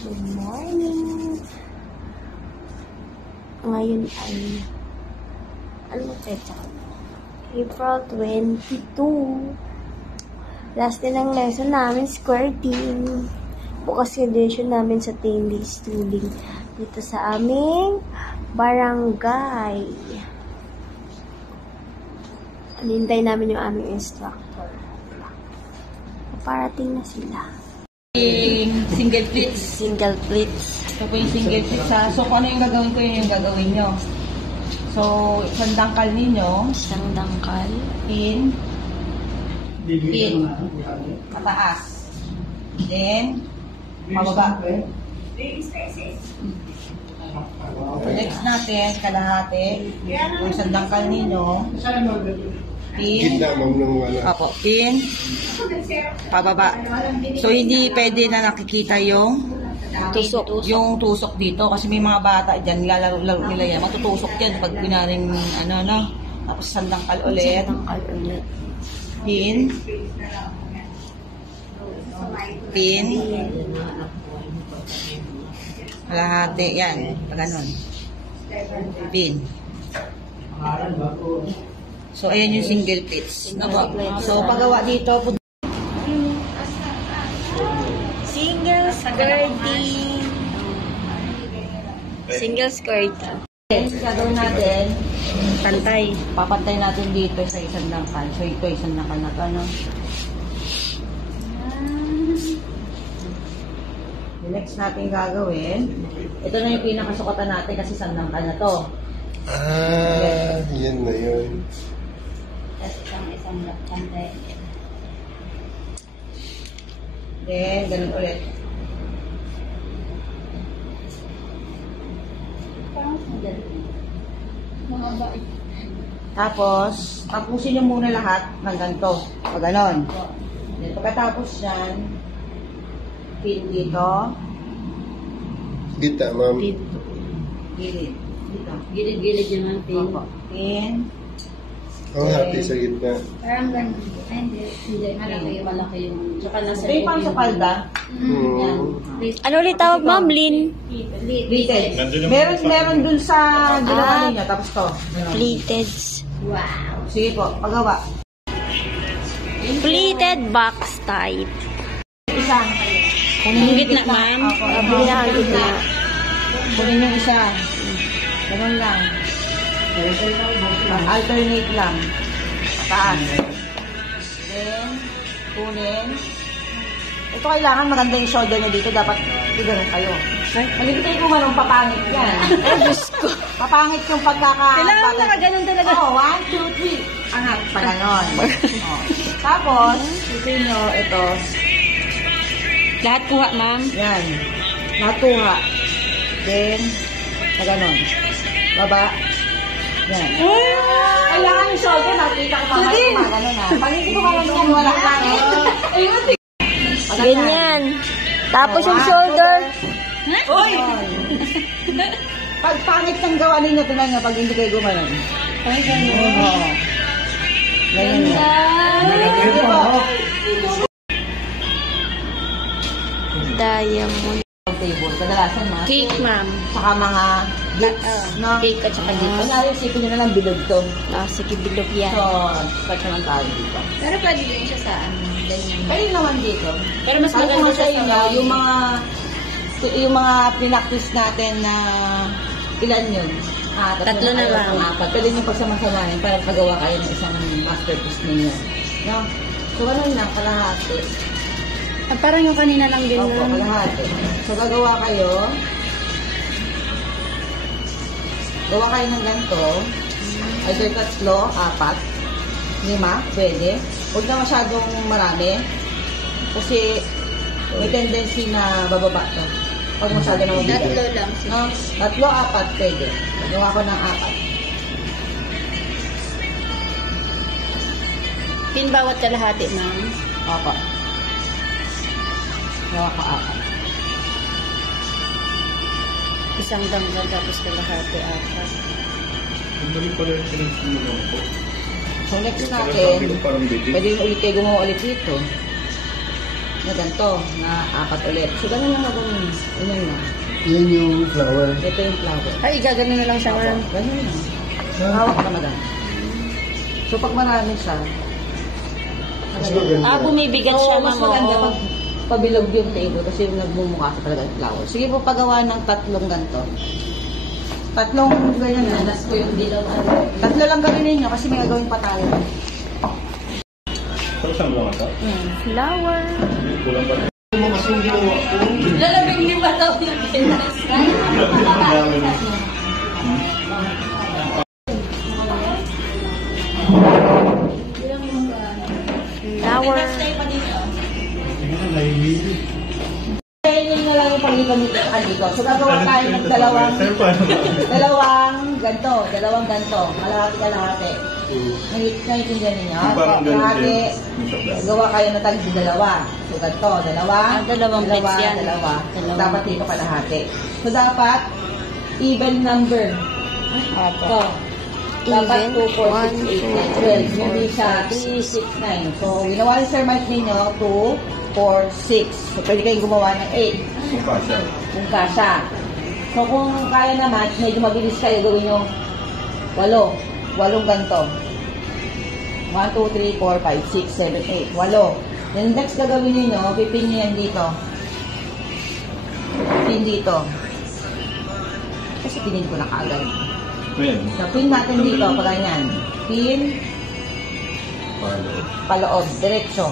Good morning. Ngayon ay ano pecha? April 22. Last din ang lesson namin, square team. Bukas graduation namin sa 10 days schooling dito sa aming barangay. Anintay namin yung aming instructor. Parating na sila. Single pleats. Single pleats. Ito po yung single pleats ha. So kung ano yung gagawin ko, yun yung gagawin nyo. So, isang dangkal ninyo. Isang dangkal. Pin. Pataas. Then, pababa. Next natin, kalahati. Kung isang dangkal ninyo. Pin. Apo, pin. Pababa. So, hindi pwede na nakikita yung Tusok. yung tusok dito. Kasi may mga bata dyan, nilalaro-laro nila yan. Matutusok yan pag pinaring tapos isang dangkal ulit. Pin. Pin. Kalahati. Yan. Ganun. Pin. So, ayan yung single pleats. So, paggawa dito, Single skirting. Single skirting. gagawin natin, Pantay. papantay natin dito sa isang dangkal. So, ito isang dangkal na to, ano? The next natin gagawin, ito na yung pinakasukatan natin kasi isang dangkal na to. Yan na yun. Isang pantay. Then, ganun ulit. Tapos, tapusin nyo muna lahat ng ganito. O ganon. Then, pagkatapos yan, pin dito. Gita, ma'am. Gilid. Dito. Gilid-gilid yung ang pin. Opo. Pin. Hati sa gitna. Parang ganun. Hindi. Malaki yung... Tsaka nasa Ito yung pang sa palda. Yan. Ano ulit tawag, ma'am? Lin? Pleated. Meron dun sa ginawa ninyo. Tapos to. Pleated. Wow. Sige po, pagawa. Pleated box type. Isa. Yung gitna, ma'am? Opo. Ang gitna. Kunin yung isa. Ganun lang. Alternate lang. Pataas. Then, kunin. Ito kailangan maganda yung shoulder nyo dito. Dapat ganun kayo. Maligitay ko manong papangit yan. Ay, Diyos ko. Papangit yung pagkaka... Kailangan nakaganon talaga. Oo, 1, 2, 3. Angat pa ganon. Tapos, ito nyo, ito. Lahat kuha, ma'am. Yan. Natuha. Then, na ganon. Baba. Yan. Kailangan yung shoulder, nakita ko pa ganon ha. Pag hindi ko kalang yan, wala pangit. Ganyan. Tapos yung shoulder. Uy! Pag pangit ng gawa ninyo, tunan nga pag hindi kayo gumanon. Ay, ganyan. Oo. Ganyan yan. Sige po. Diamond. Table. Kadalasan mga Cake, ma'am. saka mga gifts, no? Cake at saka dito. Kunyari, isipin nyo na lang bilog to. Sige, bilog yan. So, patch naman tayo dito. Pero pwede din siya sa ano. Ganyan. Pwede naman dito. Pero mas maganda siya sa inyo, yung mga pinaktis natin na ilan yun? Tatlo na lang. Apat. Pwede nyo pagsamasamahin para pagawa kayo ng isang masterpiece ninyo. No? So, ganun lang, kalahati. Parang yung kanina lang din. Opo, kalahati. So, gagawa kayo. Gawa kayo ng ganito. Either 3, 4, 5, pwede. Huwag na masyadong marami. Kasi may tendency na bababa to. Huwag masyado na mabigat. 3 lang. No? 3, 4, pwede. Gawa ko ng 4. Pin bawat kalahati, ma'am. Opo. Gawa ko 4. Isang danggal tapos kalahati, 4. Ang pala yung pinag-ino naman po. So next natin, pwede yung ulit kayo gumawa ulit dito. na ganito, na 4 ulit. So, ganun lang gagawin niyo. Ganun na. Yan yung flower. Ito yung flower. Ay, gagano na lang siya, ma'am. Ganun lang. Hawak ka, madam. So, pag marami siya, Mas maganda. Bumibigat siya, mas ma'am. maganda Oo. pag pabilog yung table kasi yung nagmumukha sa talaga ng flower. Sige po, pagawa ng 3 ganito. 3 ganyan na. Alas ko yung dilaw. 3 lang gawin ninyo kasi may gagawin pa tayo. Pero saan lang ata? Flower. Kulang pa rin. Mga sundo ako. Lalabing ni ba daw yung Pinas? Flower. Training na lang yung pag-ikon dito. So, gagawa tayo ng dalawang ganito. Kalahati. Naiintindihan ninyo? Parang ganun Kalahati, din. gawa kayo na dalawa. So, ganito, dalawa. Dalawang plates yan. Dalawa. Dalawa. Dapat dito kalahati. So, dapat even number. Opo. So, dapat Even? 2, 4, 6, 8, 9, 12. Hindi siya 3, 6, 9. So, ginawa ni Sir Mike ninyo, 2, 4, 6. So, pwede kayong gumawa ng 8 Mukasya. kung kasha. So, kung kaya naman, medyo mabilis kayo, gawin nyo 8. 8 ganito. 1, 2, 3, 4, 5, 6, 7, 8. 8. Then next gagawin nyo, pipin nyo yan dito. Pin dito. Kasi pinin ko na kaagad. Ayan. So, pin natin dito, pag ganyan. Pin, paloob, diretso.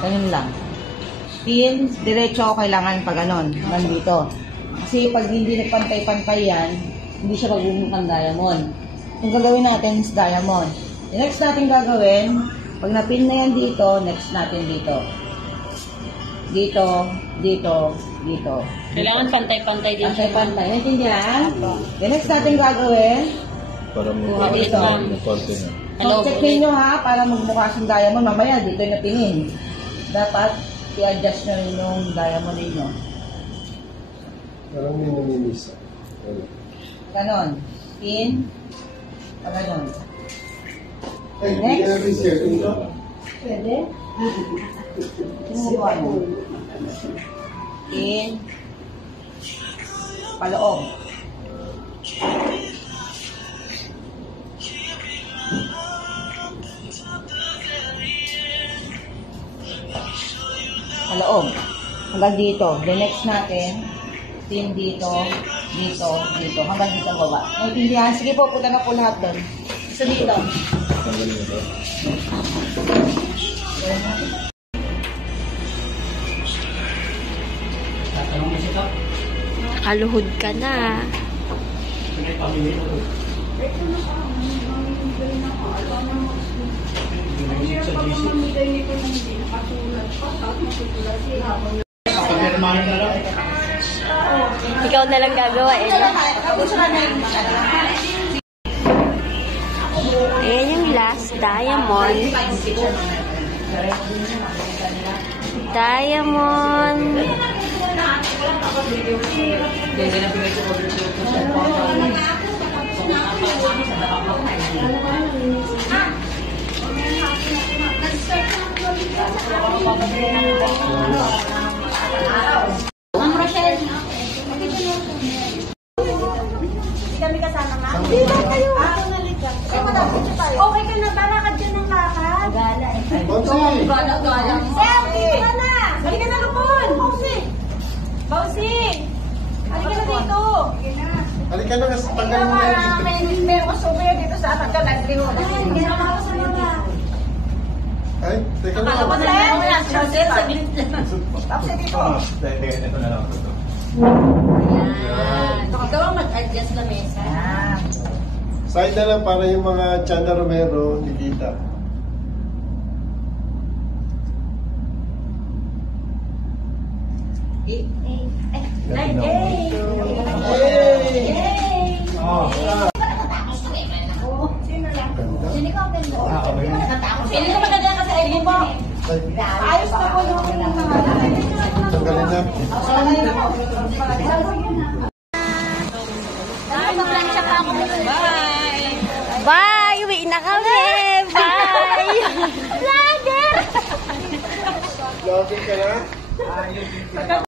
Ganun lang. Pin, diretso, kailangan pa ganon. Nandito. Kasi pag hindi nagpantay-pantay yan, hindi siya magbumukhang diamond. Yung gagawin natin is diamond. The next natin gagawin, pag napin na yan dito, next natin dito. Dito, dito, dito. Kailangan pantay-pantay din siya. Pantay-pantay. Naintindihan? The next natin gagawin, Para mo Kuha dito. konti na. Hello, check nyo ha, para magmukha siyang diamond. Mamaya, dito yung napinin. Dapat, i-adjust nyo rin yung diamond ninyo. Parang may namimisa. Wala. Ganon. Pin. Ganon. Ay, Next. reset ito. Pwede? Sinubukan mo. Pin. Paloob. Paloob. Hanggang dito. The next natin, pin dito, dito, dito. Hanggang dito ang baba. Naintindihan? Sige po, punta na po lahat doon. Isa dito. Tanggalin mo ito. Nakaluhod ka na. Ikaw na lang gagawa eh. Ayan yung last diamond. Diamond. Ma'am Rochelle. Kami kasama nga? Hindi ba kayo? Ay, madapit tayo. Okay ka na ba? Lakad ka ng lakad? Gala eh. Bonsi! Gala. Sir, dito ka na! Halika na lupon! Bausi! Bausi! Halika na dito! Halika na, kasi tanggalin mo na Para dito. may customer dito sa anak ka, laundry mo. Hindi na ako sa mga. Ay, teka na. Ako na yan. Rochelle, sabihin lang. Tapos dito. Ito na lang. Ito. Yan. Ikaw ang mag-adjust na mesa. Side na lang para yung mga Chana Romero, Titita. Hindi ka maganda kasi ay mo. Ayos na po yung mga. Tanggalin na. Bye! Uwi na kami! Bye! Vlogger! Vlogging ka na?